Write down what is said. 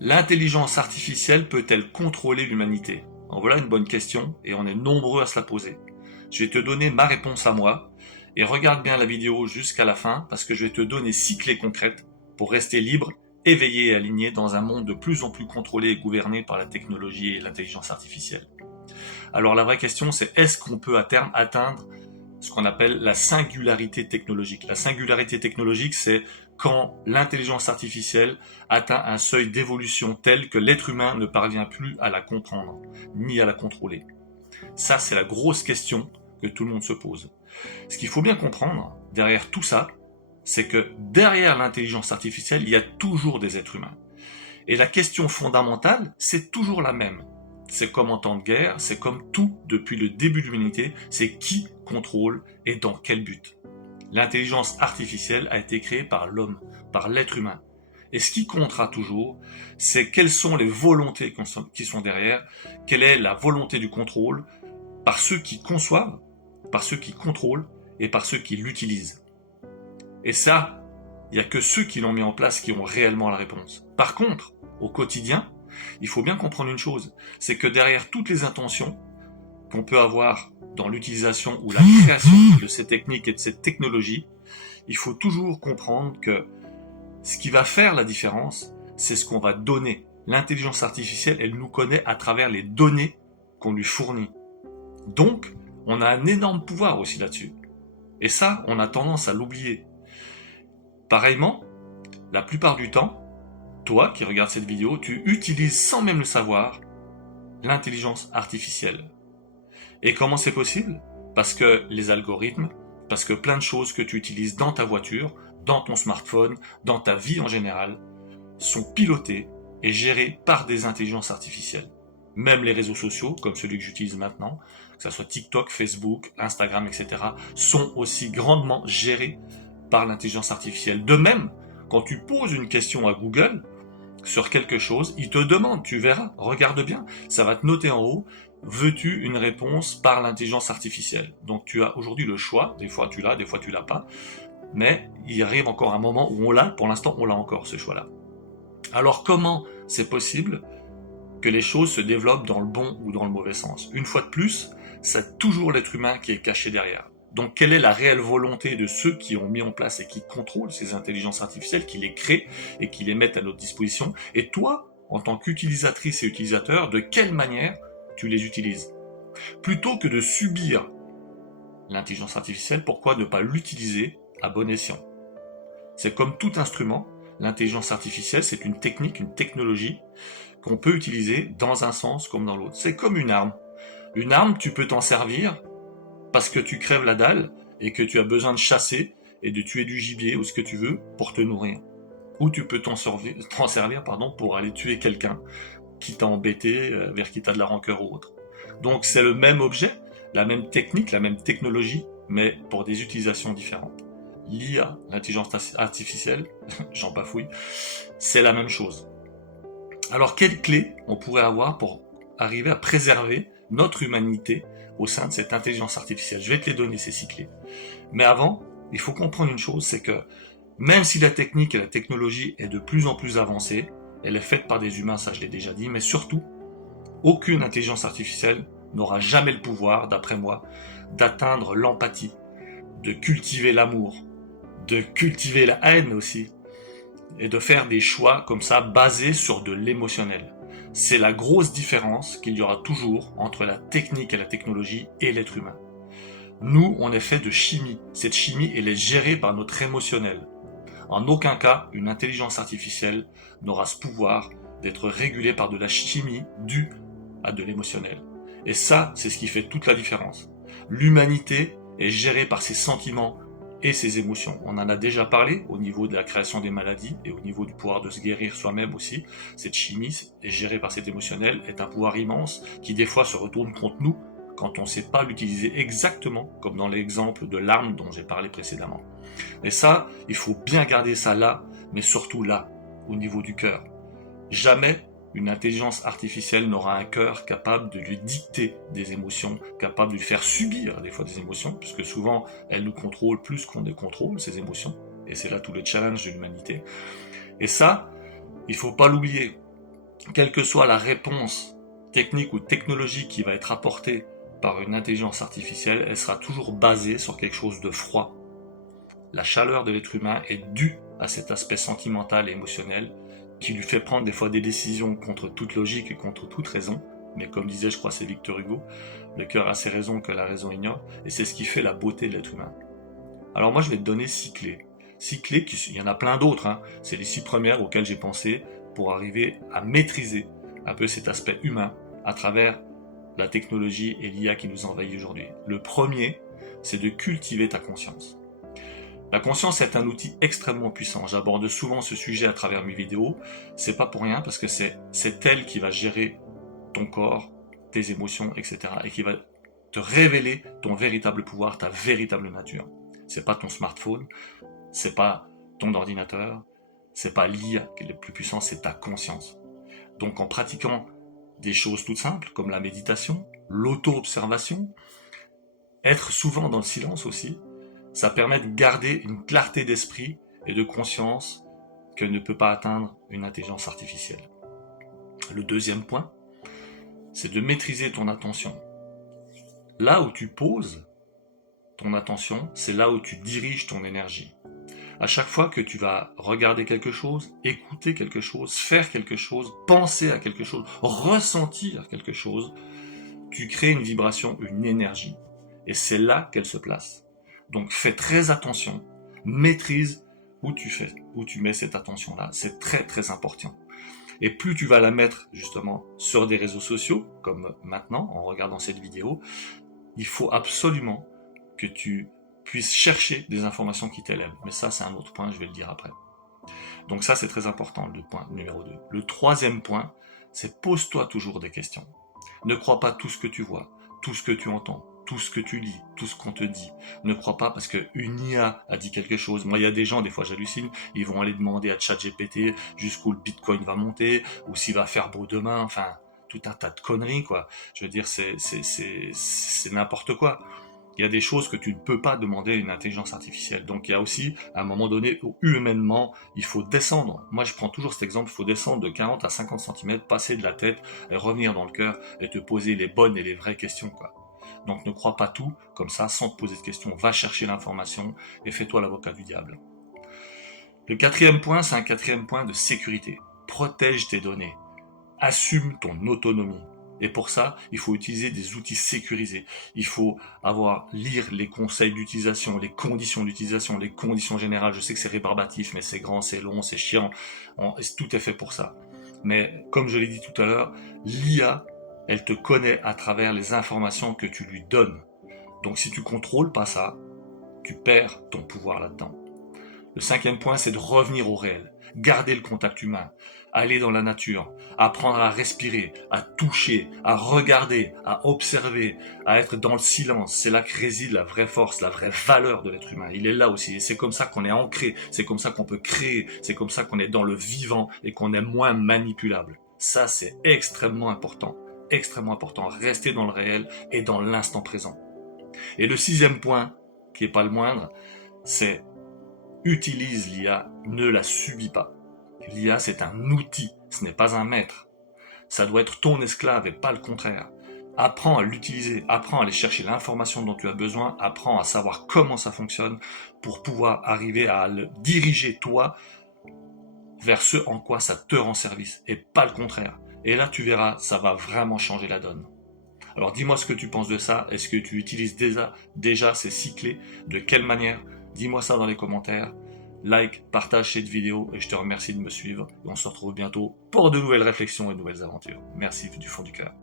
L'intelligence artificielle peut-elle contrôler l'humanité? En voilà une bonne question et on est nombreux à se la poser. Je vais te donner ma réponse à moi et regarde bien la vidéo jusqu'à la fin parce que je vais te donner 6 clés concrètes pour rester libre, éveillé et aligné dans un monde de plus en plus contrôlé et gouverné par la technologie et l'intelligence artificielle. Alors la vraie question c'est est-ce qu'on peut à terme atteindre ce qu'on appelle la singularité technologique. La singularité technologique, c'est quand l'intelligence artificielle atteint un seuil d'évolution tel que l'être humain ne parvient plus à la comprendre, ni à la contrôler. Ça, c'est la grosse question que tout le monde se pose. Ce qu'il faut bien comprendre, derrière tout ça, c'est que derrière l'intelligence artificielle, il y a toujours des êtres humains. Et la question fondamentale, c'est toujours la même. C'est comme en temps de guerre, c'est comme tout depuis le début de l'humanité, c'est qui contrôle et dans quel but. L'intelligence artificielle a été créée par l'homme, par l'être humain. Et ce qui comptera toujours, c'est quelles sont les volontés qui sont derrière, quelle est la volonté du contrôle par ceux qui conçoivent, par ceux qui contrôlent et par ceux qui l'utilisent. Et ça, il n'y a que ceux qui l'ont mis en place qui ont réellement la réponse. Par contre, au quotidien, il faut bien comprendre une chose, c'est que derrière toutes les intentions qu'on peut avoir dans l'utilisation ou la création de ces techniques et de ces technologies, il faut toujours comprendre que ce qui va faire la différence, c'est ce qu'on va donner. L'intelligence artificielle, elle nous connaît à travers les données qu'on lui fournit. Donc, on a un énorme pouvoir aussi là-dessus. Et ça, on a tendance à l'oublier. Pareillement, la plupart du temps, toi qui regardes cette vidéo, tu utilises sans même le savoir l'intelligence artificielle. Et comment c'est possible? Parce que les algorithmes, parce que plein de choses que tu utilises dans ta voiture, dans ton smartphone, dans ta vie en général, sont pilotées et gérées par des intelligences artificielles. Même les réseaux sociaux, comme celui que j'utilise maintenant, que ce soit TikTok, Facebook, Instagram, etc., sont aussi grandement gérés par l'intelligence artificielle. De même, quand tu poses une question à Google sur quelque chose, il te demande, tu verras, regarde bien, ça va te noter en haut, veux-tu une réponse par l'intelligence artificielle? Donc tu as aujourd'hui le choix, des fois tu l'as, des fois tu l'as pas, mais il arrive encore un moment où on l'a, pour l'instant on l'a encore ce choix-là. Alors comment c'est possible que les choses se développent dans le bon ou dans le mauvais sens? Une fois de plus, c'est toujours l'être humain qui est caché derrière. Donc quelle est la réelle volonté de ceux qui ont mis en place et qui contrôlent ces intelligences artificielles, qui les créent et qui les mettent à notre disposition? Et toi, en tant qu'utilisatrice et utilisateur, de quelle manière tu les utilises? Plutôt que de subir l'intelligence artificielle, pourquoi ne pas l'utiliser à bon escient? C'est comme tout instrument, l'intelligence artificielle, c'est une technique, une technologie qu'on peut utiliser dans un sens comme dans l'autre. C'est comme une arme. Une arme, tu peux t'en servir parce que tu crèves la dalle et que tu as besoin de chasser et de tuer du gibier ou ce que tu veux pour te nourrir. Ou tu peux t'en servir pour aller tuer quelqu'un qui t'a embêté, vers qui t'a de la rancœur ou autre. Donc c'est le même objet, la même technique, la même technologie, mais pour des utilisations différentes. L'IA, l'intelligence artificielle, j'en bafouille, c'est la même chose. Alors quelles clés on pourrait avoir pour arriver à préserver notre humanité au sein de cette intelligence artificielle? Je vais te les donner, ces 6 clés. Mais avant, il faut comprendre une chose, c'est que même si la technique et la technologie est de plus en plus avancée, elle est faite par des humains, ça je l'ai déjà dit, mais surtout, aucune intelligence artificielle n'aura jamais le pouvoir, d'après moi, d'atteindre l'empathie, de cultiver l'amour, de cultiver la haine aussi, et de faire des choix comme ça basés sur de l'émotionnel. C'est la grosse différence qu'il y aura toujours entre la technique et la technologie et l'être humain. Nous, on est fait de chimie. Cette chimie, elle est gérée par notre émotionnel. En aucun cas, une intelligence artificielle n'aura ce pouvoir d'être régulée par de la chimie due à de l'émotionnel. Et ça, c'est ce qui fait toute la différence. L'humanité est gérée par ses sentiments et ses émotions. On en a déjà parlé au niveau de la création des maladies et au niveau du pouvoir de se guérir soi-même aussi. Cette chimie est gérée par cet émotionnel, est un pouvoir immense qui des fois se retourne contre nous quand on ne sait pas l'utiliser exactement, comme dans l'exemple de l'arme dont j'ai parlé précédemment. Et ça, il faut bien garder ça là, mais surtout là, au niveau du cœur. Jamais une intelligence artificielle n'aura un cœur capable de lui dicter des émotions, capable de lui faire subir des fois des émotions, puisque souvent elle nous contrôle plus qu'on ne contrôle ces émotions, et c'est là tout le challenge de l'humanité. Et ça, il ne faut pas l'oublier. quelle que soit la réponse technique ou technologique qui va être apportée par une intelligence artificielle, elle sera toujours basée sur quelque chose de froid. La chaleur de l'être humain est due à cet aspect sentimental et émotionnel qui lui fait prendre des fois des décisions contre toute logique et contre toute raison. Mais comme disait, je crois, c'est Victor Hugo, le cœur a ses raisons que la raison ignore, et c'est ce qui fait la beauté de l'être humain. Alors moi, je vais te donner 6 clés. 6 clés, il y en a plein d'autres, hein. C'est les 6 premières auxquelles j'ai pensé pour arriver à maîtriser un peu cet aspect humain à travers la technologie et l'IA qui nous envahit aujourd'hui. Le premier, c'est de cultiver ta conscience. La conscience est un outil extrêmement puissant. J'aborde souvent ce sujet à travers mes vidéos. C'est pas pour rien parce que c'est elle qui va gérer ton corps, tes émotions, etc. et qui va te révéler ton véritable pouvoir, ta véritable nature. C'est pas ton smartphone, c'est pas ton ordinateur, c'est pas l'IA qui est le plus puissant, c'est ta conscience. Donc en pratiquant des choses toutes simples comme la méditation, l'auto-observation, être souvent dans le silence aussi, ça permet de garder une clarté d'esprit et de conscience que ne peut pas atteindre une intelligence artificielle. Le deuxième point, c'est de maîtriser ton attention. Là où tu poses ton attention, c'est là où tu diriges ton énergie. À chaque fois que tu vas regarder quelque chose, écouter quelque chose, faire quelque chose, penser à quelque chose, ressentir quelque chose, tu crées une vibration, une énergie. Et c'est là qu'elle se place. Donc fais très attention, maîtrise où tu mets cette attention-là. C'est très très important. Et plus tu vas la mettre justement sur des réseaux sociaux, comme maintenant en regardant cette vidéo, il faut absolument que tu puisses chercher des informations qui t'élèvent. Mais ça, c'est un autre point, je vais le dire après. Donc ça, c'est très important, le point numéro 2. Le troisième point, c'est pose-toi toujours des questions. Ne crois pas tout ce que tu vois, tout ce que tu entends, tout ce que tu lis, tout ce qu'on te dit. Ne crois pas parce qu'une IA a dit quelque chose. Moi, il y a des gens, des fois j'hallucine, ils vont aller demander à ChatGPT jusqu'où le Bitcoin va monter, ou s'il va faire beau demain, enfin, tout un tas de conneries, quoi. Je veux dire, c'est n'importe quoi. Il y a des choses que tu ne peux pas demander à une intelligence artificielle. Donc il y a aussi, à un moment donné, où humainement, il faut descendre. Moi, je prends toujours cet exemple, il faut descendre de 40 à 50 cm, passer de la tête, et revenir dans le cœur, et te poser les bonnes et les vraies questions, quoi. Donc ne crois pas tout, comme ça, sans te poser de questions. Va chercher l'information, et fais-toi l'avocat du diable. Le quatrième point, c'est un quatrième point de sécurité. Protège tes données. Assume ton autonomie. Et pour ça, il faut utiliser des outils sécurisés. Il faut lire les conseils d'utilisation, les conditions d'utilisation, les conditions générales. Je sais que c'est rébarbatif, mais c'est grand, c'est long, c'est chiant. Tout est fait pour ça. Mais comme je l'ai dit tout à l'heure, l'IA, elle te connaît à travers les informations que tu lui donnes. Donc si tu contrôles pas ça, tu perds ton pouvoir là-dedans. Le cinquième point, c'est de revenir au réel. Garder le contact humain, aller dans la nature, apprendre à respirer, à toucher, à regarder, à observer, à être dans le silence. C'est là que réside la vraie force, la vraie valeur de l'être humain. Il est là aussi. Et c'est comme ça qu'on est ancré, c'est comme ça qu'on peut créer, c'est comme ça qu'on est dans le vivant et qu'on est moins manipulable. Ça, c'est extrêmement important. Extrêmement important. Rester dans le réel et dans l'instant présent. Et le sixième point, qui n'est pas le moindre, c'est utilise l'IA, ne la subis pas. L'IA, c'est un outil, ce n'est pas un maître. Ça doit être ton esclave et pas le contraire. Apprends à l'utiliser, apprends à aller chercher l'information dont tu as besoin, apprends à savoir comment ça fonctionne pour pouvoir arriver à le diriger toi vers ce en quoi ça te rend service et pas le contraire. Et là, tu verras, ça va vraiment changer la donne. Alors dis-moi ce que tu penses de ça. Est-ce que tu utilises déjà ces 6 clés? De quelle manière? Dis-moi ça dans les commentaires. Like, partage cette vidéo et je te remercie de me suivre. Et on se retrouve bientôt pour de nouvelles réflexions et de nouvelles aventures. Merci du fond du cœur.